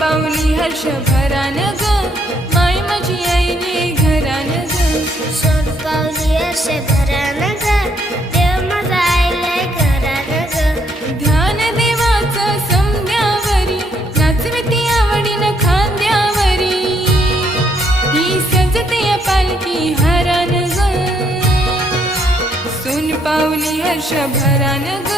पावली हर्ष भरान ग माय माझी आईने घरान ग सोन पावली हर्ष भरान ग देव माझा आईले घरान ग ध्यान देवाचं समद्यावरी नाचविती आवडीन खांद्यावरी ही सजते पालखी हरान ग सोन पावली हर्ष भरान ग